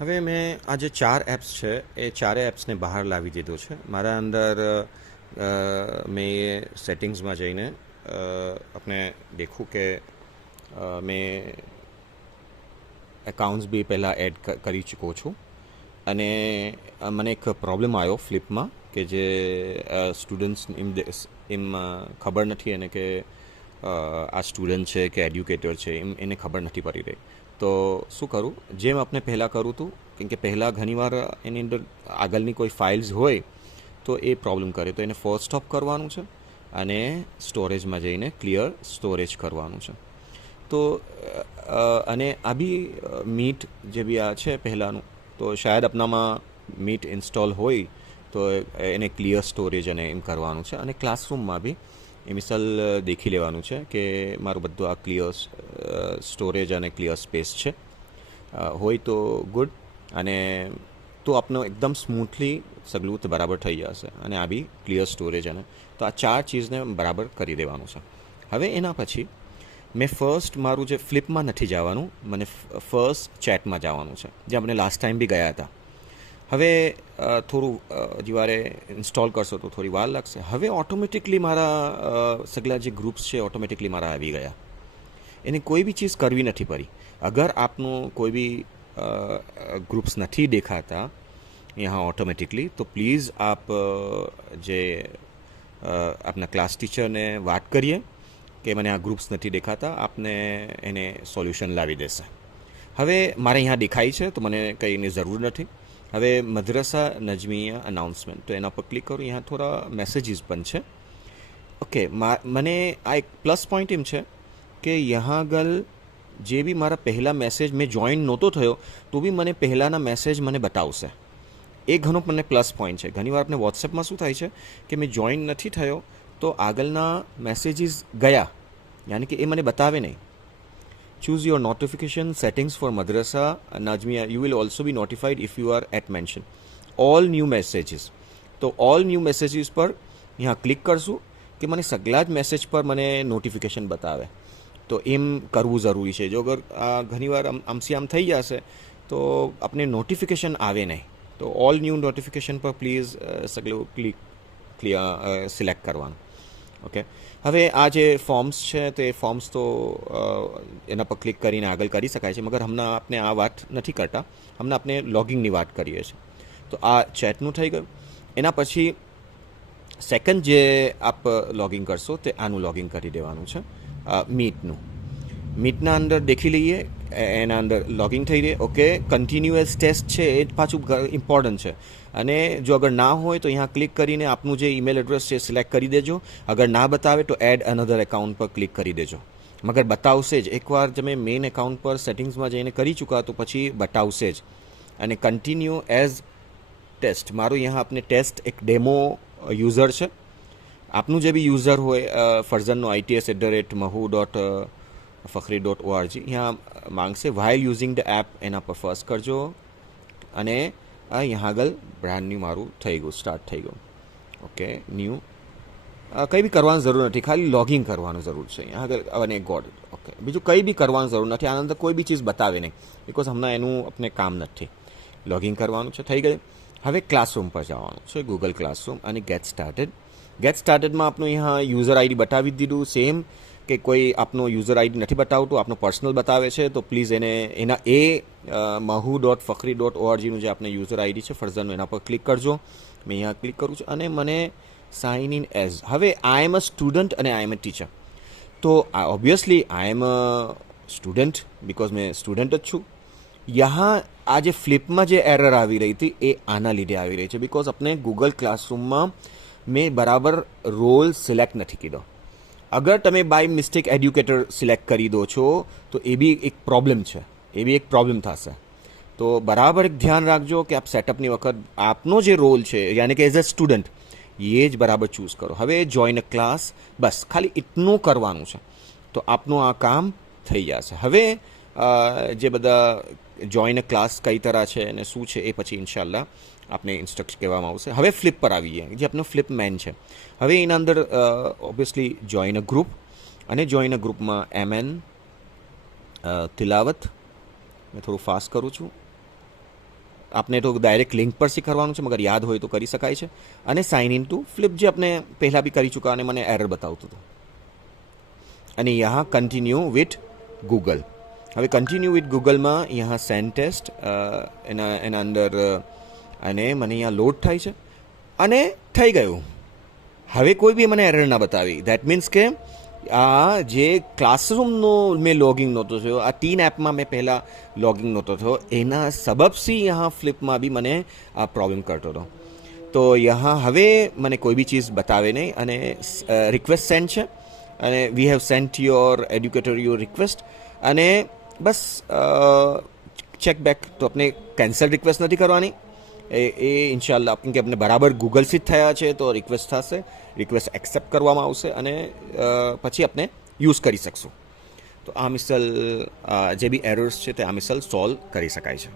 હવે મેં આ જે 4 એપ્સ છે એ ચારે એપ્સને બહાર લાવી દીધો છે મારા અંદર. મેં એ સેટિંગ્સમાં જઈને આપણે દેખું કે મેં એકાઉન્ટ્સ બી પહેલાં એડ કરી ચૂક્યો છું. અને મને એક પ્રોબ્લેમ આવ્યો ફ્લિપમાં કે જે સ્ટુડન્ટ્સ એમ ખબર નથી એને કે આ સ્ટુડન્ટ છે કે એડ્યુકેટર છે એમ એને ખબર નથી પડી રહી. તો શું કરું, જેમ આપણે પહેલાં કરું હતું, કેમ કે પહેલાં ઘણીવાર એની અંદર આગળની કોઈ ફાઇલ્સ હોય તો એ પ્રોબ્લેમ કરે, તો એને ફર્સ્ટ સ્ટોપ કરવાનું છે અને સ્ટોરેજમાં જઈને ક્લિયર સ્ટોરેજ કરવાનું છે. તો અને આ બી મીટ જે બી આ છે પહેલાંનું, તો શાયદ આપણામાં મીટ ઇન્સ્ટોલ હોય તો એને ક્લિયર સ્ટોરેજ અને એમ કરવાનું છે. અને ક્લાસરૂમમાં બી એ મિસાલ દેખી લેવાનું છે કે મારું બધું આ ક્લિયર સ્ટોરેજ અને ક્લિયર સ્પેસ છે હોય તો ગુડ. અને તો આપણો એકદમ સ્મૂથલી સગલું તો બરાબર થઈ જશે. અને આ બી ક્લિયર સ્ટોરેજ અને તો આ 4 ચીજને બરાબર કરી દેવાનું છે. હવે એના પછી મેં ફર્સ્ટ મારું જે ફ્લિપમાં નથી જવાનું, મને ફર્સ્ટ ચેટમાં જવાનું છે, જે આપણે લાસ્ટ ટાઈમ બી ગયા હતા. હવે થોડું જેવારે ઇન્સ્ટોલ કરશો તો થોડી વાર લાગશે. હવે ઓટોમેટિકલી મારા સગલા જે ગ્રુપ્સ છે ઓટોમેટિકલી મારા આવી ગયા. એને કોઈ બી ચીज़ કરવી નથી પડી. અગર આપનું કોઈ બી ગ્રુપ્સ નથી દેખાતા यहाँ ऑटोमेटिकली, तो प्लीज़ आप જે આપના ક્લાસ ટીચરને વાત કરીએ કે મને આ ગ્રુપ્સ નથી દેખાતા, આપને એને સોલ્યુશન લાવી દેશે. હવે મારે અહીંયા દેખાય છે તો મને કંઈ એની જરૂર નથી. હવે મદ્રસા નજમિયા અનાઉન્સમેન્ટ, તો એના પર ક્લિક કરું. અહીંયા થોડા મેસેજીસ પણ છે. ઓકે, મને આ એક પ્લસ પોઈન્ટ એમ છે કે यहाँ આગળ જે બી મારા પહેલાં મેસેજ મેં જોઈન નહોતો થયો તો બી મને પહેલાંના મેસેજ મને બતાવશે. એ ઘણો મને પ્લસ પોઈન્ટ છે. ઘણીવાર આપણે વોટ્સએપમાં શું થાય છે કે મેં જોઈન નથી થયો તો આગળના મેસેજીસ ગયા, યાની કે એ મને બતાવે નહીં. Choose your notification settings for Madrasa Najmiya, you will also be notified if you are at mention all new messages. તો ઓલ ન્યૂ મેસેજીસ પર यहाँ ક્લિક કરશું કે મને સગલા જ મેસેજ પર મને નોટિફિકેશન બતાવે. તો એમ કરવું જરૂરી છે. જો અગર ઘણીવાર આમથી આમ થઈ જશે તો આપણે નોટિફિકેશન આવે નહીં. તો ઓલ ન્યૂ નોટિફિકેશન પર પ્લીઝ સગલું સિલેક્ટ કરવાનું. ઓકે, હવે આ જે ફોર્મ્સ છે તો એ ફોર્મ્સ તો એના પર ક્લિક કરીને આગળ કરી શકાય છે, મગર હમણાં આપણે આ વાત નથી કરતા. હમણાં આપણે લોગિંગની વાત કરીએ છીએ. તો આ ચેટનું થઈ ગયું. એના પછી સેકન્ડ જે આપ લોગિંગ કરશો તે આનું લોગિંગ કરી દેવાનું છે, મીટનું. મીટના અંદર દેખી લઈએ, એના અંદર લોગિંગ થઈ રહે. ઓકે, કન્ટિન્યુઅસ ટેસ્ટ છે એ પાછું ઇમ્પોર્ટન્ટ છે. અને જો અગર ના હોય તો અહીંયા ક્લિક કરીને આપનું જે ઈમેલ એડ્રેસ છે સિલેક્ટ કરી દેજો. અગર ના બતાવે તો એડ અનધર એકાઉન્ટ પર ક્લિક કરી દેજો. મગર બતાવશે જ. એકવાર તમે મેઇન એકાઉન્ટ પર સેટિંગ્સમાં જઈને કરી ચૂકા તો પછી બતાવશે જ. અને કન્ટિન્યુ એઝ ટેસ્ટ, મારું અહીંયા આપણે ટેસ્ટ એક ડેમો યુઝર છે. આપનું જે બી યુઝર હોય ફરઝનનો its@mahu.fakhri.org यहाँ માંગશે વાઇલ યુઝિંગ ધ એપ, એના પર ફર્સ્ટ કરજો. અને અહીંયા આગળ બ્રાન્ડ ન્યૂ મારું થઈ ગયું, સ્ટાર્ટ થઈ ગયું. ઓકે, ન્યૂ કંઈ બી કરવાની જરૂર નથી, ખાલી લોગિંગ કરવાનું જરૂર છે અહીંયા આગળ. અને ગોડ, ઓકે, બીજું કંઈ બી કરવાની જરૂર નથી. આના અંદર કોઈ બી ચીઝ બતાવે નહીં, બિકોઝ હમણાં એનું આપણે કામ નથી. લોગિંગ કરવાનું છે, થઈ ગયું. હવે ક્લાસરૂમ પર જવાનું છે, ગૂગલ ક્લાસરૂમ, અને ગેટ સ્ટાર્ટેડ. ગેટ સ્ટાર્ટેડમાં આપનું અહીંયા યુઝર આઈડી બતાવી દીધું. સેમ કે કોઈ આપનો યુઝર આઈડી નથી બતાવતું, આપનો પર્સનલ બતાવે છે, તો પ્લીઝ એના mahu.fakhri.orgનું જે આપણે યુઝર આઈડી છે ફરઝનનું, એના પર ક્લિક કરજો. મેં અહીંયા ક્લિક કરું છું અને મને સાઇન ઇન એઝ. હવે આઈ એમ અ સ્ટુડન્ટ અને આઈ એમ અ ટીચર. તો obviously I am a student, because મેં સ્ટુડન્ટ જ છું. યહાં આ જે ફ્લિપમાં જે એરર આવી રહી હતી એ આના લીધે આવી રહી છે, બિકોઝ આપણે ગૂગલ ક્લાસરૂમમાં મેં બરાબર રોલ સિલેક્ટ નથી કીધો. અગર તમે બાય મિસ્ટેક એડ્યુકેટર સિલેક્ટ કરી દો છો તો એ બી એક પ્રોબ્લેમ છે, એ બી એક પ્રોબ્લેમ થશે. તો બરાબર એક ધ્યાન રાખજો કે આપ સેટઅપની વખત આપનો જે રોલ છે યાની કે એઝ અ સ્ટુડન્ટ એ જ બરાબર ચૂઝ કરો. હવે જોઈન અ ક્લાસ, બસ ખાલી એટલું કરવાનું છે તો આપનું આ કામ થઈ જશે. હવે જે બધા જોઈન અ ક્લાસ કઈ તરહ છે અને શું છે એ પછી ઇન્શાલ્લાહ આપને ઇન્સ્ટ્રક્ટ કહેવામાં આવશે. હવે ફ્લિપ પર આવીએ, જે આપણો ફ્લિપ મેન છે. હવે એના અંદર ઓબ્વિયસલી જોઈન અ ગ્રુપ, અને જોઈન અ ગ્રુપમાં MN તિલાવત મેં થોડું ફાસ્ટ કરું છું. આપને તો ડાયરેક્ટ લિંક પર શીખવાનું છે, મગર યાદ હોય તો કરી શકાય છે. અને સાઇન ઇન ટુ ફ્લિપ જે આપણે પહેલાં બી કરી ચૂક્યા અને મને એરર બતાવતું હતું. અને यहाँ કન્ટિન્યુ વિથ ગૂગલ. હવે કન્ટિન્યુ વિથ ગૂગલમાં यहाँ સેન્ડ ટેસ્ટ એના અંદર અને મને અહીંયા લોડ થાય છે અને થઈ ગયું. હવે કોઈ બી મને એરર ના બતાવી. દેટ મીન્સ કે આ જે ક્લાસરૂમનો મેં લોગિંગ નહોતો થયો, આ 3 એપમાં મેં પહેલાં લોગિંગ નહોતો થયો, એના સબબથી यहाँ ફ્લિપમાં બી મને આ પ્રોબ્લેમ કરતો હતો. તો यहाँ હવે મને કોઈ બી ચીઝ બતાવે નહીં અને રિક્વેસ્ટ સેન્ડ છે અને we have sent your educator your request અને બસ ચેક બેક. તો આપણે કેન્સલ રિક્વેસ્ટ નથી કરવાની, એ ઇન્શાલ્લાહ કેમ કે આપણે બરાબર ગૂગલથી જ થયા છે તો રિક્વેસ્ટ થશે, રિક્વેસ્ટ એક્સેપ્ટ કરવામાં આવશે અને પછી આપણે યુઝ કરી શકશું. તો આ મિસલ જે બી એરર્સ છે તે આ મિસલ સોલ્વ કરી શકાય છે.